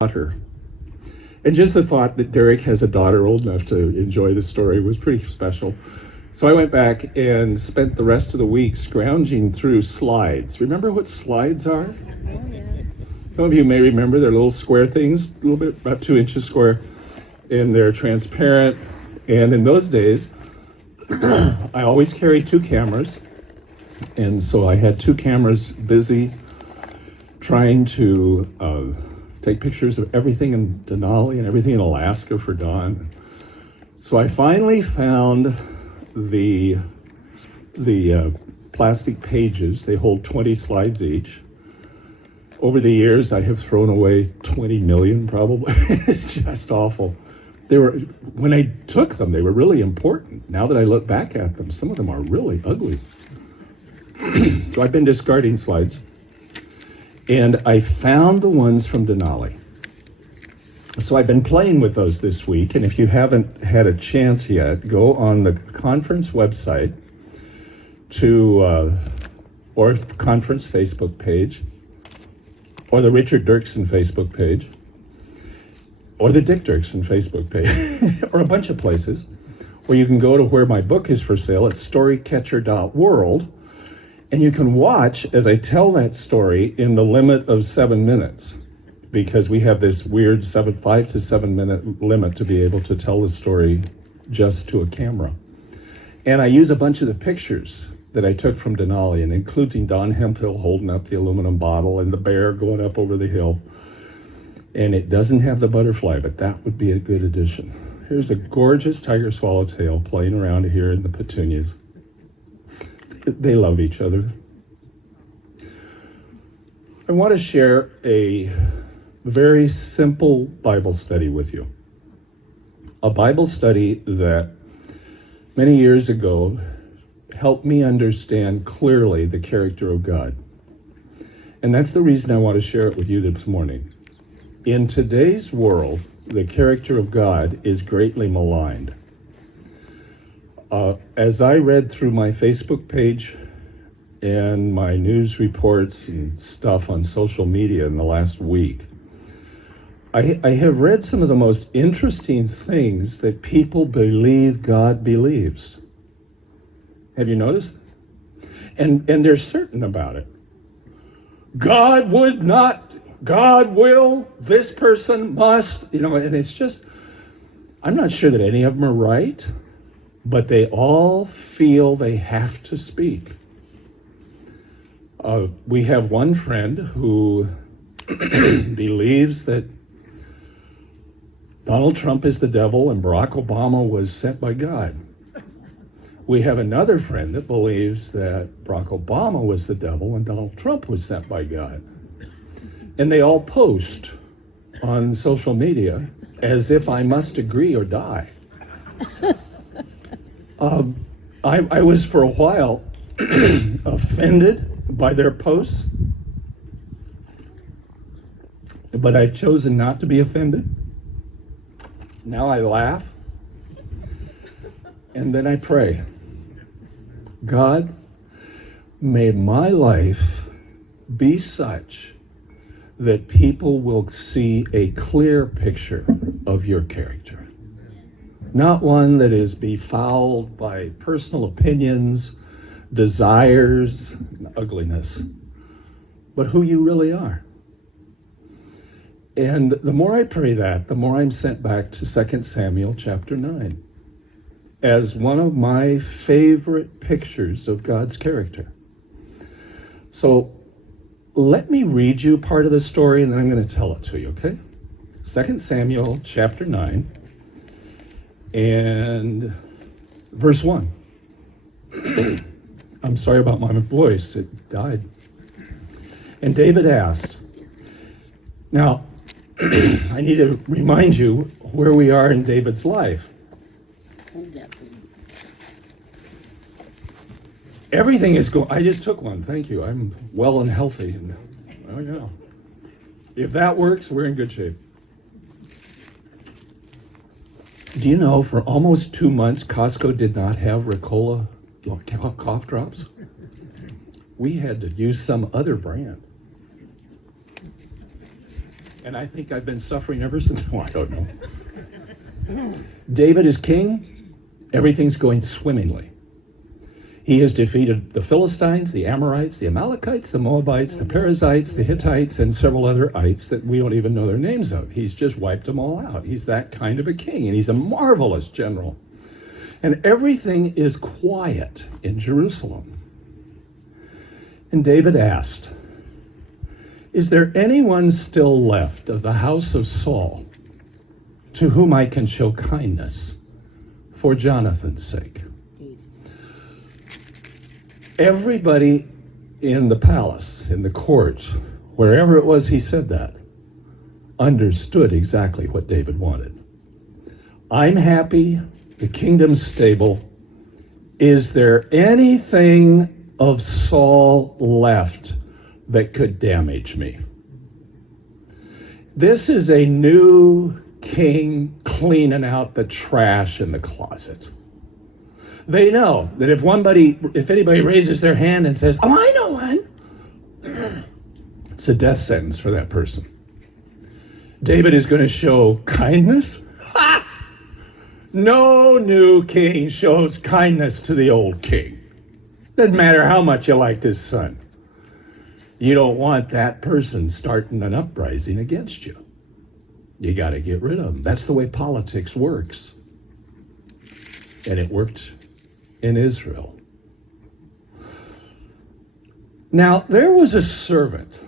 daughter. And just the thought that Derek has a daughter old enough to enjoy the story was pretty special. So I went back and spent the rest of the week scrounging through slides. Remember what slides are? Oh, yeah. Some of you may remember they're little square things, a little bit about 2 inches square, and they're transparent. And in those days, I always carried 2 cameras. And so I had 2 cameras busy trying to take pictures of everything in Denali and everything in Alaska for Dawn. So I finally found the plastic pages. They hold 20 slides each. Over the years, I have thrown away 20 million probably. It's just awful. When I took them, they were really important. Now that I look back at them, some of them are really ugly. So I've been discarding slides. And I found the ones from Denali. So I've been playing with those this week, and if you haven't had a chance yet, go on the conference website or conference Facebook page, or the Richard Durksen Facebook page, or the Dick Durksen Facebook page, or a bunch of places, or you can go to where my book is for sale at storycatcher.world, and you can watch as I tell that story in the limit of 7 minutes, because we have this weird 5 to 7 minute limit to be able to tell the story just to a camera. And I use a bunch of the pictures that I took from Denali, and including Don Hemphill holding up the aluminum bottle and the bear going up over the hill. And it doesn't have the butterfly, but that would be a good addition. Here's a gorgeous tiger swallowtail playing around here in the petunias. They love each other. I want to share a very simple Bible study with you. A Bible study that many years ago helped me understand clearly the character of God. And that's the reason I want to share it with you this morning. In today's world, the character of God is greatly maligned. As I read through my Facebook page and my news reports and stuff on social media in the last week, I have read some of the most interesting things that people believe God believes. Have you noticed? And they're certain about it. God would not, God will, this person must, and it's just, I'm not sure that any of them are right, but they all feel they have to speak. We have one friend who believes that Donald Trump is the devil and Barack Obama was sent by God. We have another friend that believes that Barack Obama was the devil and Donald Trump was sent by God. And they all post on social media as if I must agree or die. I was for a while offended by their posts, but I've chosen not to be offended. Now I laugh, and then I pray. God, may my life be such that people will see a clear picture of your character. Not one that is befouled by personal opinions, desires, and ugliness, but who you really are. And the more I pray that, the more I'm sent back to 2 Samuel chapter 9 as one of my favorite pictures of God's character. So let me read you part of the story and then I'm going to tell it to you, okay? 2 Samuel chapter 9 and verse 1. I'm sorry about my voice, it died. And David asked, now, I need to remind you where we are in David's life. Everything is going, I just took one, thank you. I'm well and healthy. And, oh yeah. If that works, we're in good shape. Do you know, for almost 2 months, Costco did not have Ricola cough drops? We had to use some other brand. And I think I've been suffering ever since. Oh, I don't know. David is king. Everything's going swimmingly. He has defeated the Philistines, the Amorites, the Amalekites, the Moabites, the Perizzites, the Hittites, and several other ites that we don't even know their names of. He's just wiped them all out. He's that kind of a king, and he's a marvelous general. And everything is quiet in Jerusalem. And David asked, "Is there anyone still left of the house of Saul to whom I can show kindness for Jonathan's sake?" Everybody in the palace, in the court, wherever it was he said that, understood exactly what David wanted. I'm happy, the kingdom's stable. Is there anything of Saul left that could damage me? This is a new king cleaning out the trash in the closet. They know that if anybody raises their hand and says, "Oh, I know one," it's a death sentence for that person. David is going to show kindness. Ha! No new king shows kindness to the old king. Doesn't matter how much you liked his son. You don't want that person starting an uprising against you. You got to get rid of them. That's the way politics works. And it worked in Israel. Now, there was a servant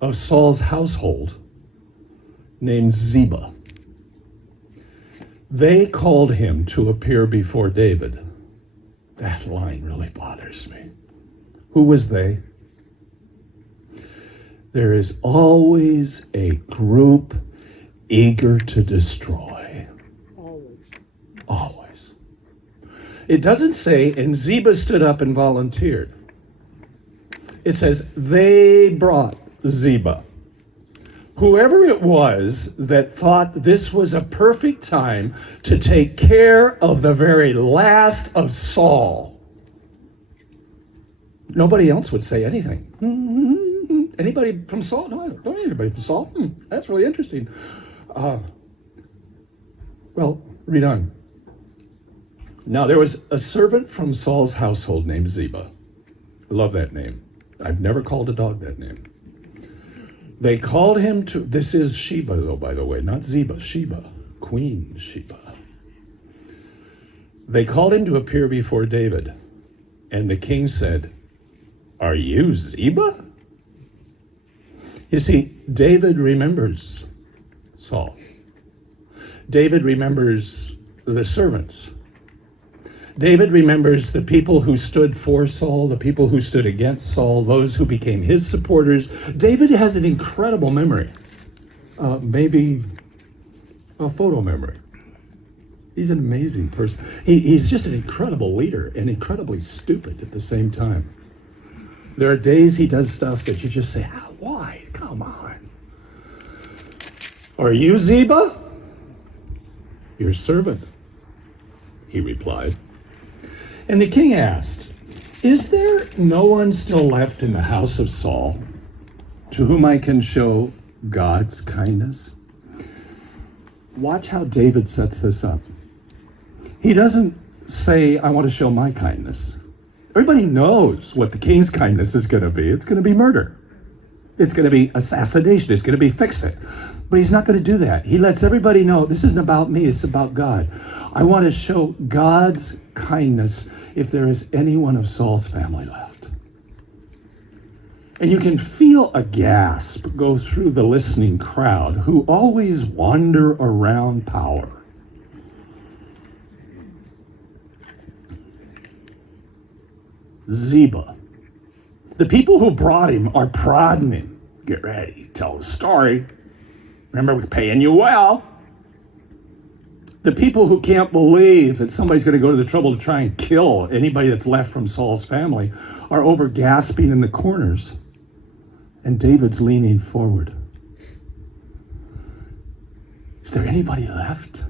of Saul's household named Ziba. They called him to appear before David. That line really bothers me. Who was they? There is always a group eager to destroy. Always. It doesn't say, and Ziba stood up and volunteered. It says, they brought Ziba. Whoever it was that thought this was a perfect time to take care of the very last of Saul. Nobody else would say anything. Anybody from Saul? No, I don't know anybody from Saul. That's really interesting. Well, read on. Now, there was a servant from Saul's household named Ziba. I love that name. I've never called a dog that name. They called him to, this is Sheba, though, by the way, not Ziba, Sheba, Queen Sheba. They called him to appear before David, and the king said, "Are you Ziba?" You see, David remembers Saul. David remembers the servants. David remembers the people who stood for Saul, the people who stood against Saul, those who became his supporters. David has an incredible memory, maybe a photo memory. He's an amazing person. He's just an incredible leader and incredibly stupid at the same time. There are days he does stuff that you just say, why? Come on. Are you Ziba? Your servant, he replied. And the king asked, "Is there no one still left in the house of Saul to whom I can show God's kindness?" Watch how David sets this up. He doesn't say, "I want to show my kindness." Everybody knows what the king's kindness is going to be. It's going to be murder. It's going to be assassination. It's going to be fix it. But he's not going to do that. He lets everybody know, this isn't about me, it's about God. I want to show God's kindness if there is anyone of Saul's family left. And you can feel a gasp go through the listening crowd who always wander around power. Ziba. The people who brought him are prodding him. Get ready, tell the story. Remember, we're paying you well. The people who can't believe that somebody's going to go to the trouble to try and kill anybody that's left from Saul's family are over gasping in the corners. And David's leaning forward. Is there anybody left?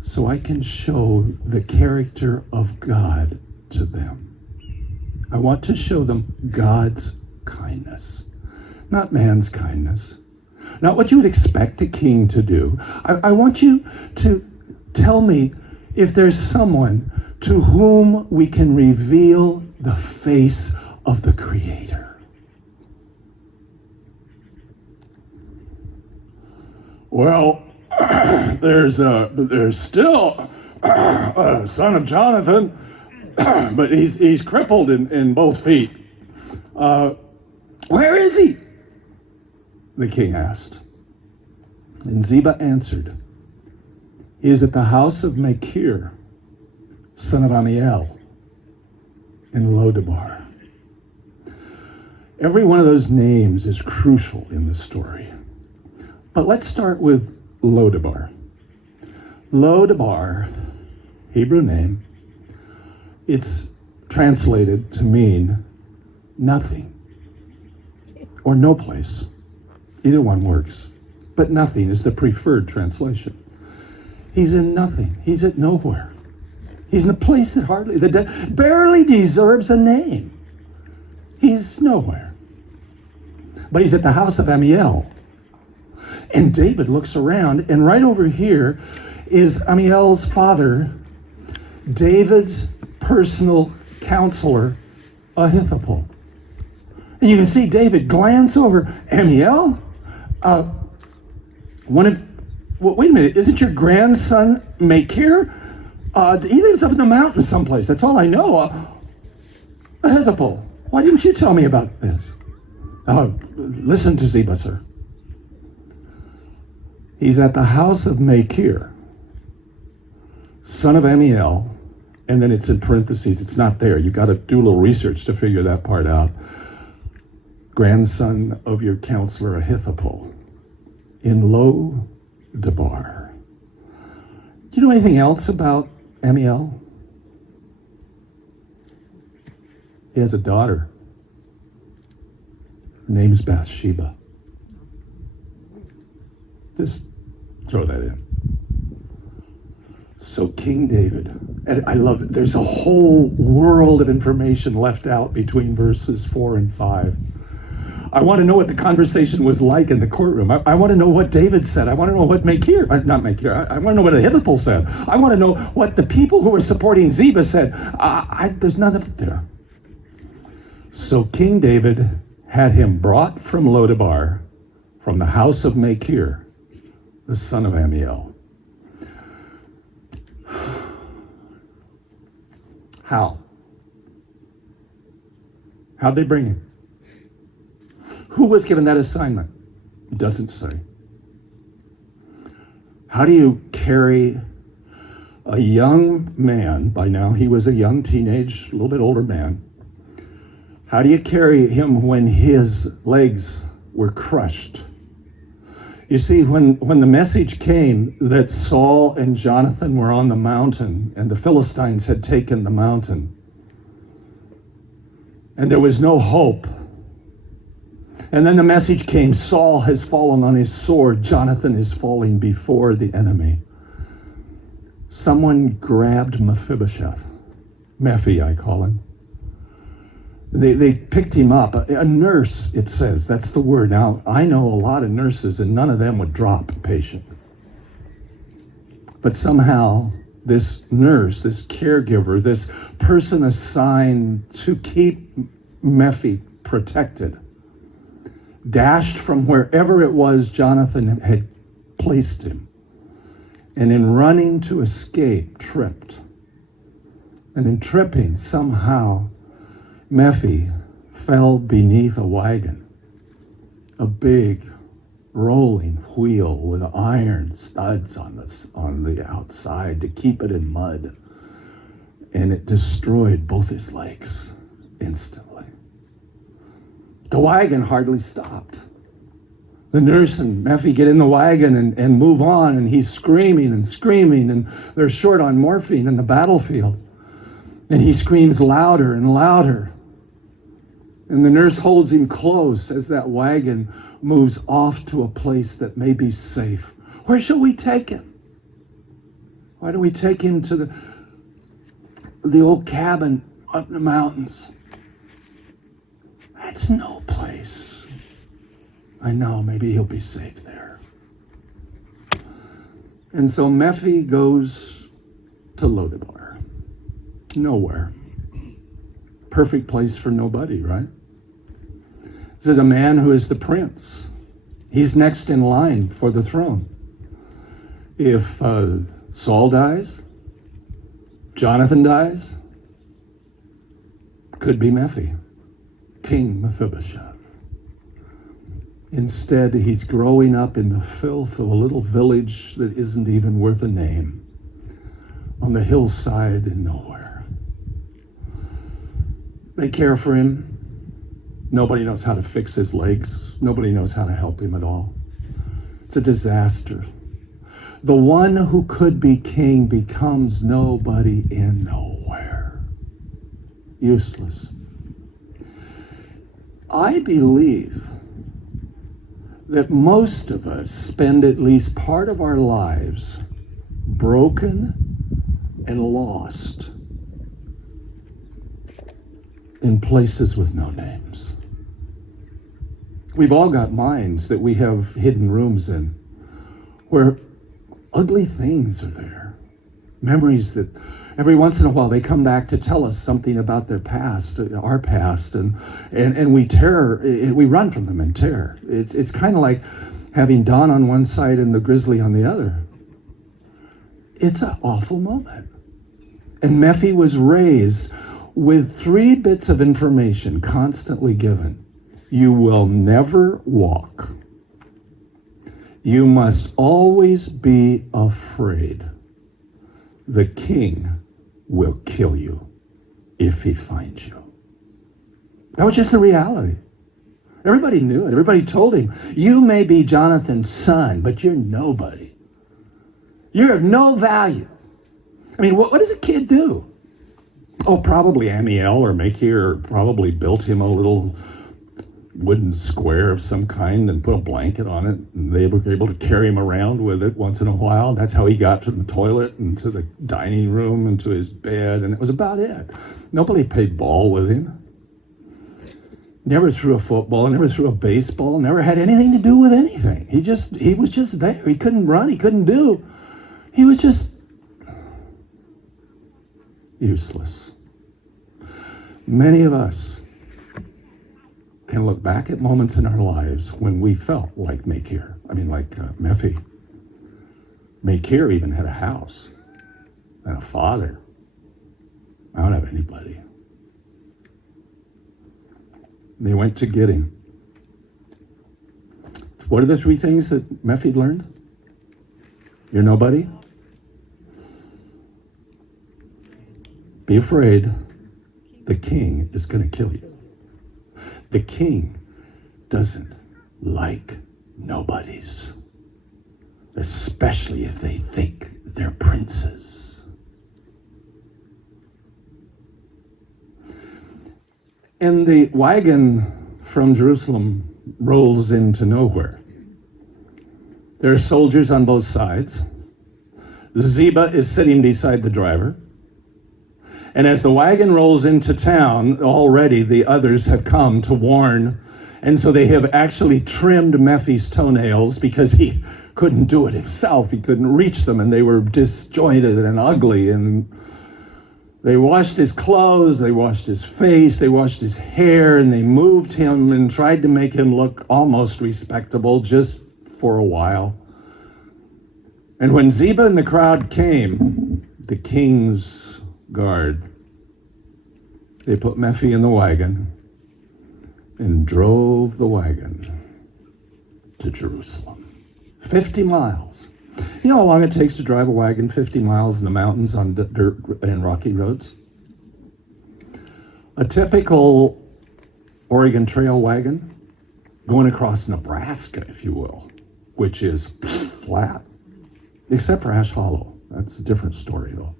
So I can show the character of God to them. I want to show them God's kindness, not man's kindness. not what you would expect a king to do. I want you to tell me if there's someone to whom we can reveal the face of the Creator. Well, there's still a son of Jonathan, but he's crippled in both feet. Where is he? The king asked. And Ziba answered, he is at the house of Machir, son of Amiel, in Lodebar. Every one of those names is crucial in the story. But let's start with Lodebar. Lodebar, Hebrew name, it's translated to mean nothing or no place. Either one works. But nothing is the preferred translation. He's in nothing. He's at nowhere. He's in a place that barely deserves a name. He's nowhere. But he's at the house of Amiel. And David looks around, and right over here is Amiel's father, David's personal counselor, Ahithophel. And you can see David glance over, Amiel? Wait a minute, isn't your grandson Machir? He lives up in the mountains someplace, that's all I know. Ahithophel, why didn't you tell me about this? Listen to Ziba, sir. He's at the house of Machir, son of Amiel, and then it's in parentheses, it's not there. You got to do a little research to figure that part out. Grandson of your counselor Ahithophel in Lodebar. Do you know anything else about Amiel? He has a daughter. Her name's Bathsheba. Just throw that in. So King David, and I love it, there's a whole world of information left out between verses 4 and 5. I want to know what the conversation was like in the courtroom. I want to know what David said. I want to know what not Machir, I want to know what Ahithophel said. I want to know what the people who were supporting Ziba said. There's none of it there. So King David had him brought from Lodebar, from the house of Machir, the son of Amiel. How? How'd they bring him? Who was given that assignment? It doesn't say. How do you carry a young man, by now he was a young teenage, a little bit older man, how do you carry him when his legs were crushed? You see, when the message came that Saul and Jonathan were on the mountain and the Philistines had taken the mountain, and there was no hope, and then the message came, Saul has fallen on his sword, Jonathan is falling before the enemy. Someone grabbed Mephibosheth, Mephi I call him. They picked him up. A nurse, it says, that's the word. Now, I know a lot of nurses, and none of them would drop a patient. But somehow, this nurse, this caregiver, this person assigned to keep Mephi protected, dashed from wherever it was Jonathan had placed him, and in running to escape, tripped. And in tripping, somehow, Mephi fell beneath a wagon, a big rolling wheel with iron studs on the outside to keep it in mud, and it destroyed both his legs instantly. The wagon hardly stopped. The nurse and Mephi get in the wagon and move on, and he's screaming, and they're short on morphine in the battlefield. And he screams louder and louder. And the nurse holds him close as that wagon moves off to a place that may be safe. Where shall we take him? Why do we take him to the old cabin up in the mountains? That's no place. I know, maybe he'll be safe there. And so Mephi goes to Lodabar. Nowhere. Perfect place for nobody, right? This is a man who is the prince. He's next in line for the throne. If Saul dies, Jonathan dies, could be Mephi, King Mephibosheth. Instead, he's growing up in the filth of a little village that isn't even worth a name, on the hillside in nowhere. They care for him. Nobody knows how to fix his legs. Nobody knows how to help him at all. It's a disaster. The one who could be king becomes nobody in nowhere. Useless. I believe that most of us spend at least part of our lives broken and lost in places with no names. We've all got minds that we have hidden rooms in where ugly things are there. Memories that every once in a while they come back to tell us something about their past, our past, and we run from them in terror. It's kind of like having Dawn on one side and the grizzly on the other. It's an awful moment. And Mephi was raised with 3 bits of information constantly given. You will never walk. You must always be afraid. The king will kill you if he finds you. That was just the reality. Everybody knew it. Everybody told him, you may be Jonathan's son, but you're nobody. You're of no value. I mean, what does a kid do? Oh, probably Amiel or Machir probably built him a little wooden square of some kind and put a blanket on it, and they were able to carry him around with it once in a while. That's how he got to the toilet and to the dining room and to his bed, and it was about it. Nobody played ball with him. Never threw a football, never threw a baseball, never had anything to do with anything. He was just there. He couldn't run, he couldn't do. He was just useless. Many of us can look back at moments in our lives when we felt like Machir. Like Mephi. Machir even had a house and a father. I don't have anybody. They went to get him. What are the 3 things that Mephi learned? You're nobody. Be afraid. The king is going to kill you. The king doesn't like nobodies, especially if they think they're princes. And the wagon from Jerusalem rolls into nowhere. There are soldiers on both sides. Ziba is sitting beside the driver. And as the wagon rolls into town, already the others have come to warn. And so they have actually trimmed Mephi's toenails because he couldn't do it himself. He couldn't reach them, and they were disjointed and ugly. And they washed his clothes, they washed his face, they washed his hair, and they moved him and tried to make him look almost respectable just for a while. And when Ziba and the crowd came, the king's guard, they put Mephi in the wagon and drove the wagon to Jerusalem. 50 miles. You know how long it takes to drive a wagon 50 miles in the mountains on dirt and rocky roads? A typical Oregon Trail wagon going across Nebraska, if you will, which is flat, except for Ash Hollow. That's a different story, though.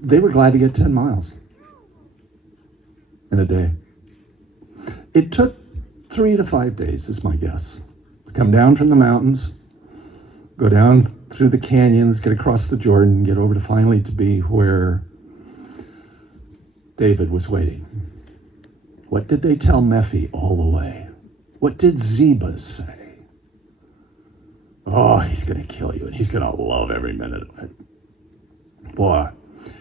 They were glad to get 10 miles in a day. It took 3 to 5 days, is my guess. Come down from the mountains, go down through the canyons, get across the Jordan, get over to finally to be where David was waiting. What did they tell Mephi all the way? What did Ziba say? Oh, he's going to kill you, and he's going to love every minute of it. Boy,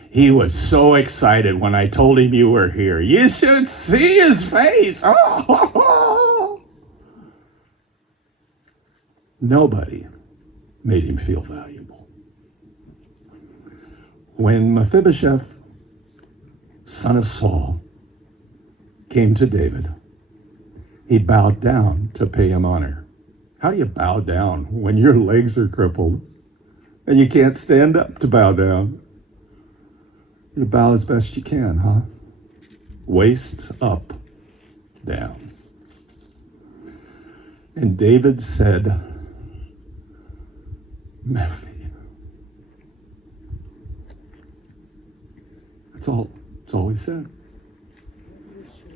he was so excited when I told him you were here. You should see his face. Oh. Nobody made him feel valuable. When Mephibosheth, son of Saul, came to David, he bowed down to pay him honor. How do you bow down when your legs are crippled and you can't stand up to bow down? You bow as best you can, huh? Waist up, down. And David said, Mephi. That's all he said.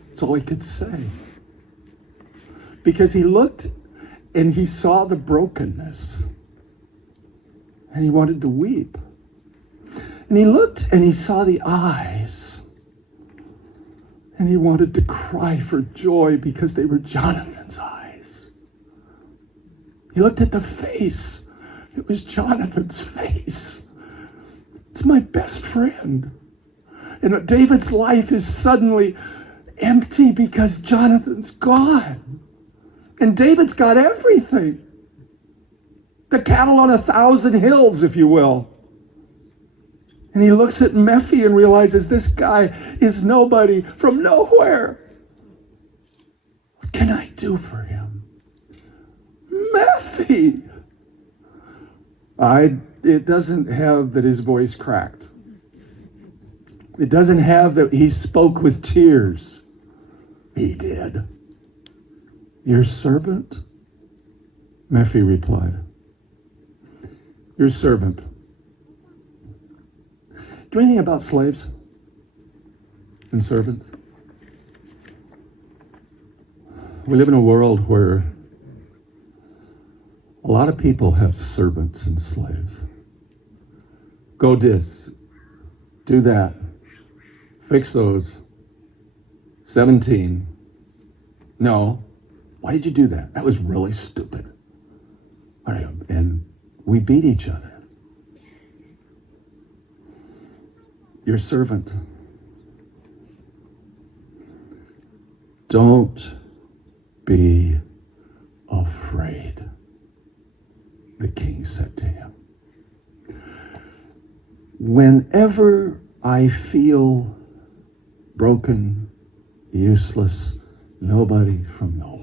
That's all he could say. Because he looked and he saw the brokenness. And he wanted to weep. And he looked and he saw the eyes. And he wanted to cry for joy because they were Jonathan's eyes. He looked at the face. It was Jonathan's face. It's my best friend. And David's life is suddenly empty because Jonathan's gone. And David's got everything. The cattle on 1,000 hills, if you will. And he looks at Mephi and realizes this guy is nobody from nowhere. What can I do for him? Mephi! It doesn't have that his voice cracked. It doesn't have that he spoke with tears. He did. Your servant? Mephi replied. Your servant. Do you know anything about slaves and servants? We live in a world where a lot of people have servants and slaves. Go this, do that, fix those. 17. No. Why did you do that? That was really stupid. All right, and we beat each other. Your servant. Don't be afraid, the king said to him. Whenever I feel broken, useless, nobody from nowhere,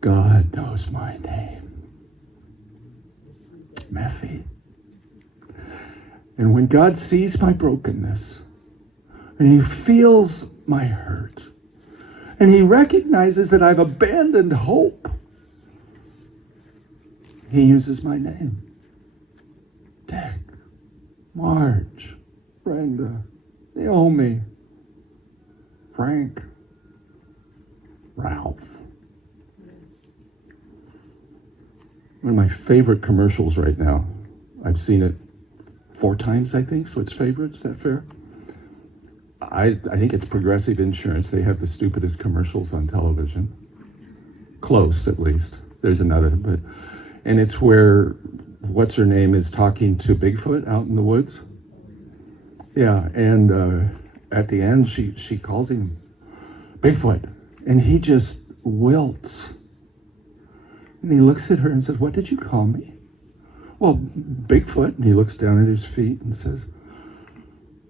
God knows my name. Mephi. And when God sees my brokenness, and he feels my hurt, and he recognizes that I've abandoned hope, he uses my name. Dick, Marge, Brenda, Naomi, Frank, Ralph. One of my favorite commercials right now. I've seen it 4 times, I think, so it's favorite. Is that fair? I think it's Progressive Insurance. They have the stupidest commercials on television. Close, at least. There's another, and it's where, what's her name, is talking to Bigfoot out in the woods. Yeah, and at the end, she calls him Bigfoot, and he just wilts. And he looks at her and says, "What did you call me?" "Well, Bigfoot." And he looks down at his feet and says,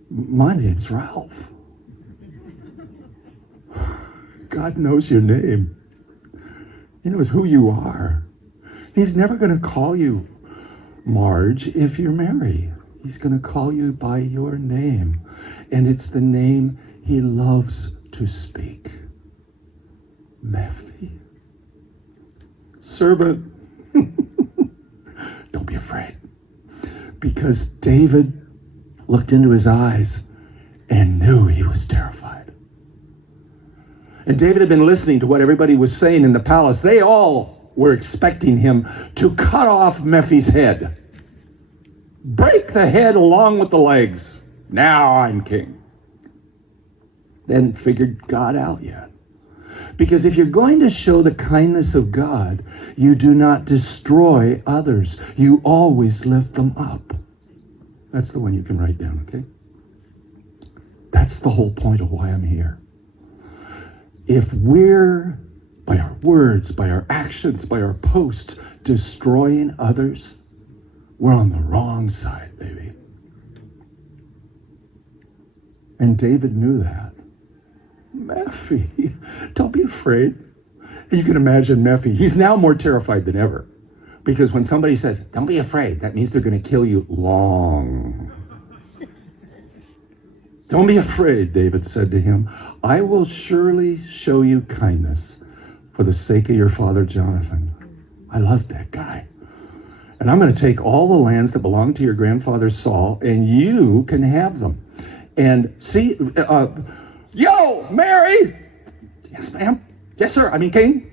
"My name's Ralph." God knows your name. He knows who you are. He's never going to call you Marge if you're Mary. He's going to call you by your name. And it's the name he loves to speak. Mephi. Servant. Don't be afraid. Because David looked into his eyes and knew he was terrified. And David had been listening to what everybody was saying in the palace. They all were expecting him to cut off Mephi's head. Break the head along with the legs. Now I'm king. They hadn't figured God out yet. Because if you're going to show the kindness of God, you do not destroy others. You always lift them up. That's the one you can write down, okay? That's the whole point of why I'm here. If we're, by our words, by our actions, by our posts, destroying others, we're on the wrong side, baby. And David knew that. Mephi, don't be afraid. You can imagine Mephi. He's now more terrified than ever. Because when somebody says, don't be afraid, that means they're going to kill you long. Don't be afraid, David said to him. I will surely show you kindness for the sake of your father Jonathan. I love that guy. And I'm going to take all the lands that belong to your grandfather Saul, and you can have them. And see, yo, Mary! Yes, ma'am. Yes, sir. I mean, King.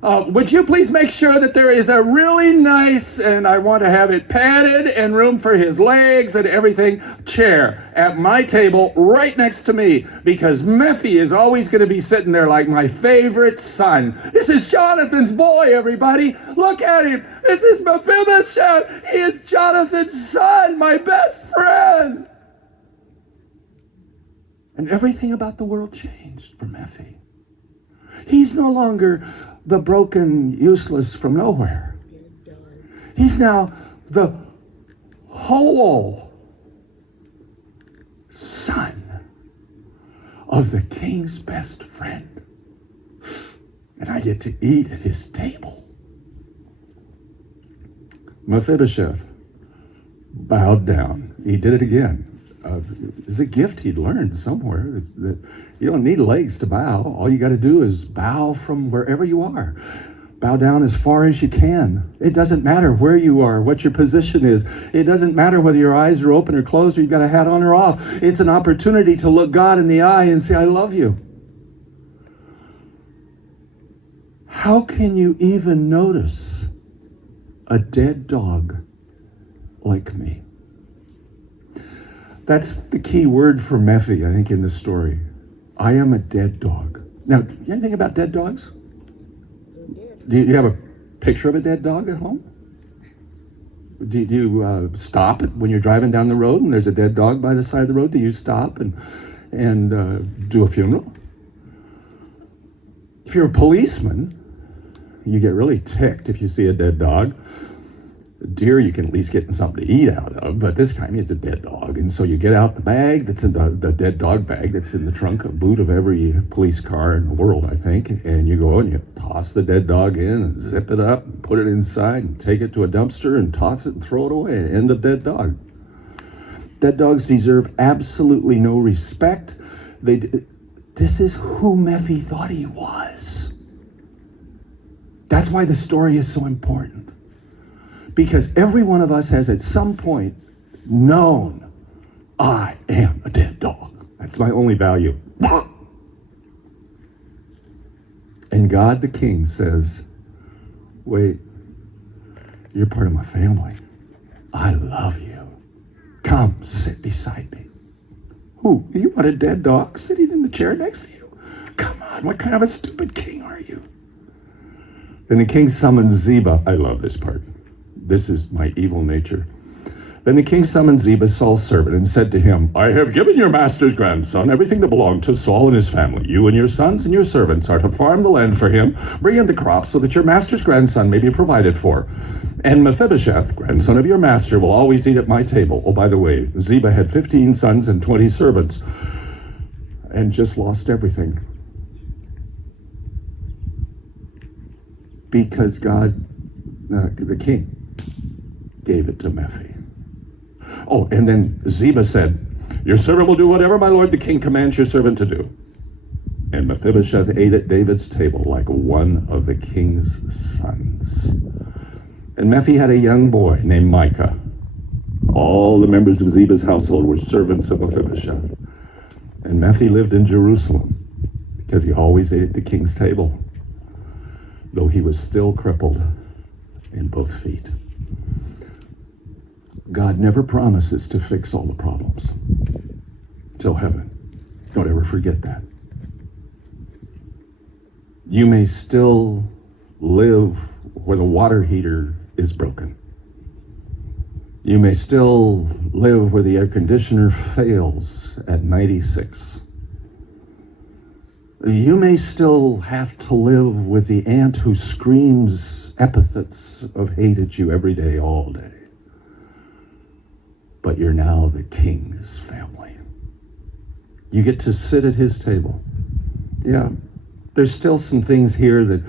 Would you please make sure that there is a really nice, and I want to have it padded and room for his legs and everything, chair at my table right next to me, because Mephi is always going to be sitting there like my favorite son. This is Jonathan's boy, everybody. Look at him. This is Mephibosheth. He is Jonathan's son, my best friend. And everything about the world changed for Mephi. He's no longer the broken, useless from nowhere. He's now the whole son of the king's best friend. And I get to eat at his table. Mephibosheth bowed down. He did it again. It's a gift he'd learned somewhere. That you don't need legs to bow. All you got to do is bow from wherever you are. Bow down as far as you can. It doesn't matter where you are, what your position is. It doesn't matter whether your eyes are open or closed or you've got a hat on or off. It's an opportunity to look God in the eye and say, I love you. How can you even notice a dead dog like me? That's the key word for Mephi, I think, in this story. I am a dead dog. Now, do you know anything about dead dogs? Do you have a picture of a dead dog at home? Do you stop when you're driving down the road and there's a dead dog by the side of the road? Do you stop and do a funeral? If you're a policeman, you get really ticked if you see a dead dog. Deer you can at least get something to eat out of, but this time it's a dead dog. And so you get out the bag that's in the dead dog bag that's in the trunk of boot of every police car in the world, I think, and you go and you toss the dead dog in and zip it up and put it inside and take it to a dumpster and toss it and throw it away. End of dead dog. Dead dogs deserve absolutely no respect. This is who Mephi thought he was. That's why the story is so important. Because every one of us has at some point known, I am a dead dog. That's my only value. And God the King says, wait, you're part of my family. I love you. Come, sit beside me. Who? You want a dead dog sitting in the chair next to you? Come on, what kind of a stupid king are you? Then the king summoned Ziba. I love this part. This is my evil nature. Then the king summoned Ziba, Saul's servant, and said to him, I have given your master's grandson everything that belonged to Saul and his family. You and your sons and your servants are to farm the land for him, bring in the crops so that your master's grandson may be provided for. And Mephibosheth, grandson of your master, will always eat at my table. Oh, by the way, Ziba had 15 sons and 20 servants and just lost everything. Because God, the king, gave it to Mephi. Oh, and then Ziba said, your servant will do whatever my lord the king commands your servant to do. And Mephibosheth ate at David's table like one of the king's sons. And Mephi had a young boy named Micah. All the members of Ziba's household were servants of Mephibosheth. And Mephi lived in Jerusalem because he always ate at the king's table, though he was still crippled in both feet. God never promises to fix all the problems till heaven. Don't ever forget that. You may still live where the water heater is broken. You may still live where the air conditioner fails at 96. You may still have to live with the aunt who screams epithets of hate at you every day, all day. But you're now the king's family. You get to sit at his table. Yeah, there's still some things here that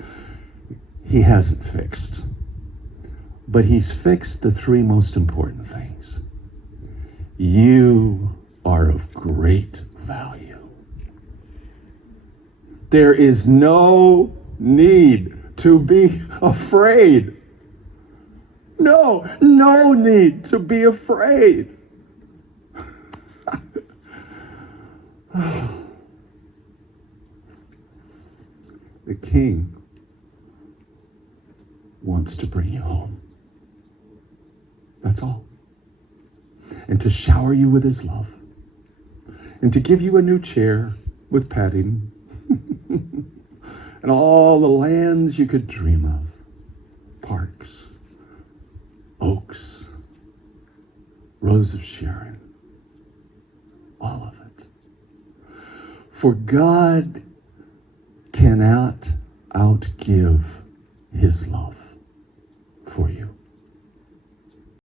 he hasn't fixed. But he's fixed the three most important things. You are of great value. There is no need to be afraid. No need to be afraid. The king wants to bring you home. That's all. And to shower you with his love. And to give you a new chair with padding. And all the lands you could dream of. Parks, oaks, Rose of Sharon. All of it. For God cannot outgive his love for you.